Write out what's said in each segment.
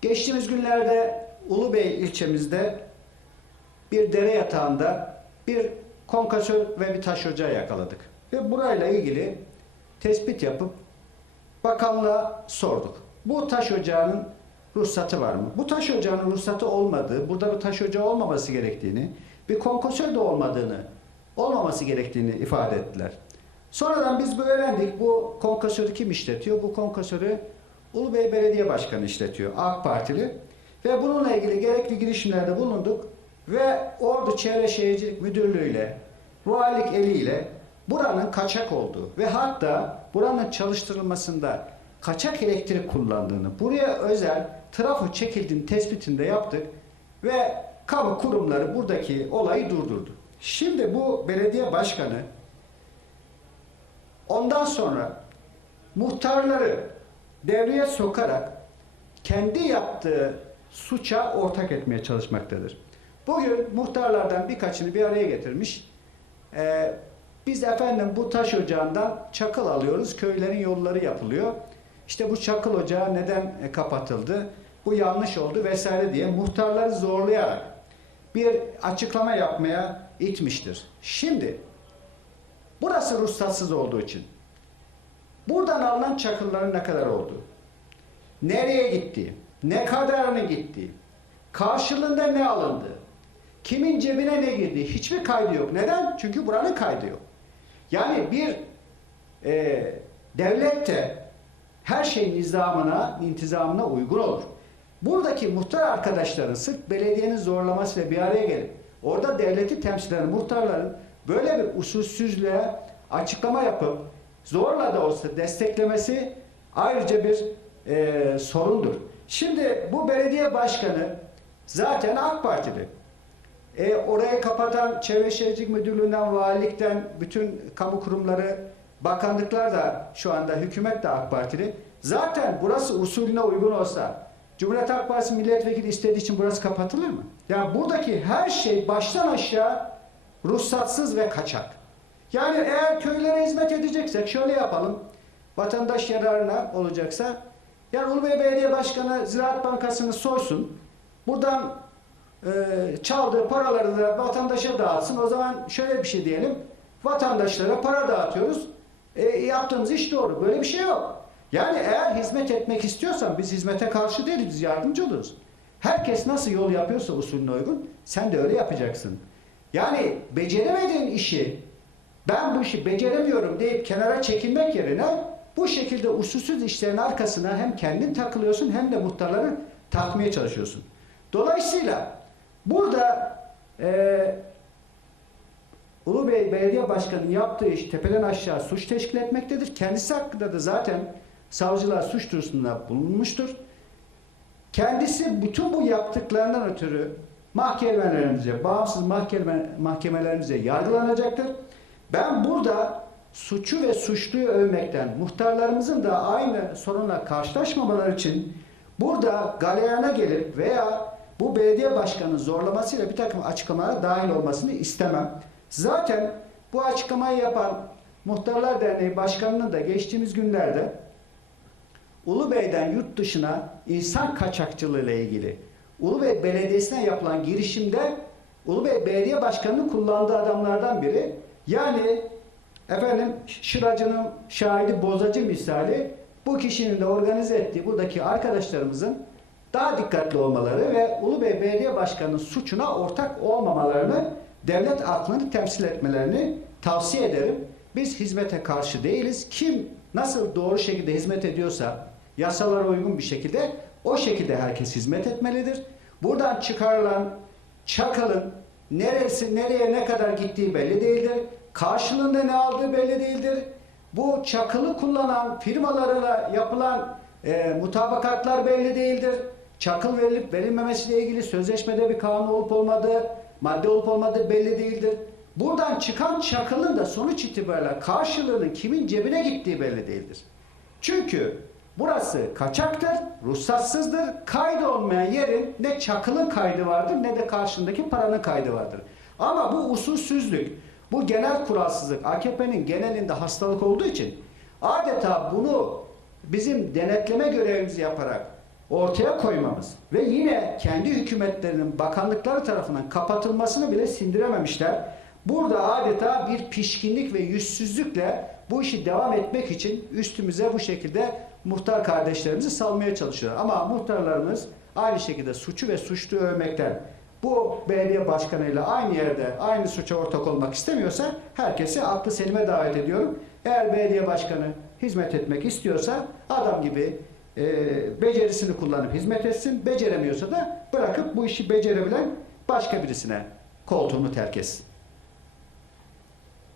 Geçtiğimiz günlerde Ulubey ilçemizde bir dere yatağında bir konkasör ve bir taş ocağı yakaladık. Ve burayla ilgili tespit yapıp bakanlığa sorduk. Bu taş ocağının ruhsatı var mı? Bu taş ocağının ruhsatı olmadığı, burada bir taş ocağı olmaması gerektiğini, bir konkasör de olmadığını, olmaması gerektiğini ifade ettiler. Sonradan biz bu öğrendik. Bu konkasörü kim işletiyor? Bu konkasörü Ulubey Belediye Başkanı işletiyor. AK Partili. Ve bununla ilgili gerekli girişimlerde bulunduk. Ve Ordu Çevre Şehircilik Müdürlüğü ile valilik eliyle buranın kaçak olduğu ve hatta buranın çalıştırılmasında kaçak elektrik kullandığını, buraya özel trafo çekildiğini tespitinde yaptık ve kamu kurumları buradaki olayı durdurdu. Şimdi bu belediye başkanı ondan sonra muhtarları devreye sokarak kendi yaptığı suça ortak etmeye çalışmaktadır. Bugün muhtarlardan birkaçını bir araya getirmiş. Ee, biz efendim bu taş ocağından çakıl alıyoruz, köylerin yolları yapılıyor. İşte bu çakıl ocağı neden e, kapatıldı, bu yanlış oldu vesaire diye muhtarları zorlayarak bir açıklama yapmaya itmiştir. Şimdi burası ruhsatsız olduğu için buradan alınan çakılların ne kadar olduğu, nereye gittiği, ne kadarını gittiği, karşılığında ne alındı, kimin cebine ne girdiği hiçbir kaydı yok. Neden? Çünkü buranın kaydı yok. Yani bir e, devlette her şeyin nizamına, intizamına uygun olur. Buradaki muhtar arkadaşların sırf belediyenin zorlamasıyla bir araya gelip orada devleti temsil eden muhtarların böyle bir usulsüzlüğe açıklama yapıp zorla da olsa desteklemesi ayrıca bir e, sorundur. Şimdi bu belediye başkanı zaten AK Partili. E, orayı kapatan Çevre Şehircilik Müdürlüğü'nden, valilikten, bütün kamu kurumları, bakanlıklar da şu anda hükümet de AK Partili. Zaten burası usulüne uygun olsa Cumhuriyet Halk Partisi milletvekili istediği için burası kapatılır mı? Yani buradaki her şey baştan aşağı ruhsatsız ve kaçak. Yani eğer köylere hizmet edeceksek şöyle yapalım. Vatandaş yararına olacaksa yani Ulubey Belediye Başkanı Ziraat Bankası'nı soysun. Buradan e, çaldığı paraları da vatandaşa dağıtsın. O zaman şöyle bir şey diyelim. Vatandaşlara para dağıtıyoruz. E, yaptığımız iş doğru. Böyle bir şey yok. Yani eğer hizmet etmek istiyorsan biz hizmete karşı değiliz. Biz yardımcı oluruz. Herkes nasıl yol yapıyorsa usulüne uygun sen de öyle yapacaksın. Yani beceremediğin işi ben bu işi beceremiyorum deyip kenara çekilmek yerine bu şekilde usulsüz işlerin arkasına hem kendin takılıyorsun hem de muhtarları takmaya çalışıyorsun. Dolayısıyla burada e, Ulubey Belediye Başkanı'nın yaptığı iş tepeden aşağı suç teşkil etmektedir. Kendisi hakkında da zaten savcılar suç duyurusunda bulunmuştur. Kendisi bütün bu yaptıklarından ötürü mahkemelerimize, bağımsız mahkeme, mahkemelerimize yargılanacaktır. Ben burada suçu ve suçluyu övmekten, muhtarlarımızın da aynı sorunla karşılaşmamaları için burada galeyana gelip veya bu belediye başkanının zorlamasıyla bir takım açıklamalara dahil olmasını istemem. Zaten bu açıklamayı yapan Muhtarlar Derneği Başkanı'nın da geçtiğimiz günlerde Ulubey'den yurt dışına insan kaçakçılığı ile ilgili Ulubey Belediyesi'ne yapılan girişimde Ulubey Belediye Başkanı'nın kullandığı adamlardan biri yani efendim şıracının şahidi bozacı misali bu kişinin de organize ettiği buradaki arkadaşlarımızın daha dikkatli olmaları ve Ulubey Belediye Başkanı'nın suçuna ortak olmamalarını devlet aklını temsil etmelerini tavsiye ederim. Biz hizmete karşı değiliz. Kim nasıl doğru şekilde hizmet ediyorsa yasalara uygun bir şekilde o şekilde herkes hizmet etmelidir. Buradan çıkarılan çakalın neresi nereye ne kadar gittiği belli değildir. Karşılığında ne aldığı belli değildir. Bu çakılı kullanan firmalarla yapılan e, mutabakatlar belli değildir. Çakıl verilip verilmemesiyle ilgili sözleşmede bir kanun olup olmadığı, madde olup olmadığı belli değildir. Buradan çıkan çakılın da sonuç itibariyle karşılığının kimin cebine gittiği belli değildir. Çünkü burası kaçaktır, ruhsatsızdır, kaydı olmayan yerin ne çakılın kaydı vardır ne de karşındaki paranın kaydı vardır. Ama bu usulsüzlük, bu genel kuralsızlık AKP'nin genelinde hastalık olduğu için adeta bunu bizim denetleme görevimizi yaparak ortaya koymamız ve yine kendi hükümetlerinin bakanlıkları tarafından kapatılmasını bile sindirememişler. Burada adeta bir pişkinlik ve yüzsüzlükle bu işi devam etmek için üstümüze bu şekilde muhtar kardeşlerimizi salmaya çalışıyorlar. Ama muhtarlarımız aynı şekilde suçu ve suçlu övmekten bu belediye başkanıyla aynı yerde aynı suça ortak olmak istemiyorsa herkesi aklı selime davet ediyorum. Eğer belediye başkanı hizmet etmek istiyorsa adam gibi e, becerisini kullanıp hizmet etsin. Beceremiyorsa da bırakıp bu işi becerebilen başka birisine koltuğunu terk etsin.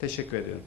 Teşekkür ediyorum.